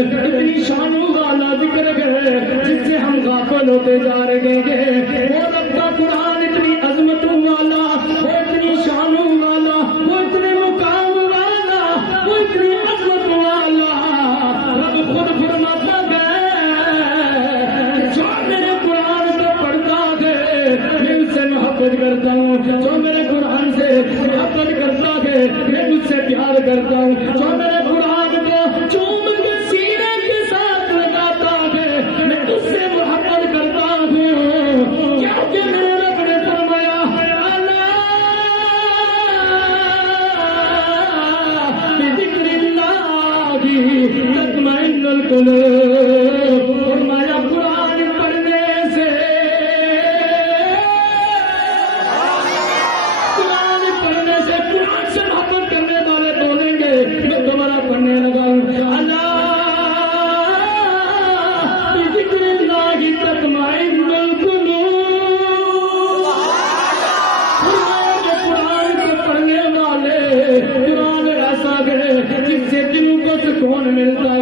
اتنی شانوں والا ذکر ہے جس سے ہم غافل ہوتے جا رہے ہیں. وہ رب کا قرآن اتنی عظمتوں والا، وہ اتنی شانوں والا، وہ اتنے مقام والا، وہ اتنی عظمت والا. رب خود فرماتا ہے جو میرے قرآن کو پڑھتا ہے میں اس سے محبت کرتا ہوں، جو میرے قرآن سے محبت کرتا ہے میں اس سے پیار کرتا ہوں، جو میرے قرآن کو چوم کے سینے کے ساتھ لگاتا ہے میں اس سے محبت کرتا ہوں. کیونکہ میرے رب نے فرمایا بذکر اللہ تطمئن القلوب. فرمایا قرآن پڑھنے سے، قرآن پڑھنے سے، قرآن سے محبت کرنے والے بولیں گے میں تمہارا پڑھنے لگا ہوں. اللہ بذکر اللہ تطمئن القلوب. قرآن کو پڑھنے والے، قرآن ایسا ہے جس سے دل کو سکون ملتا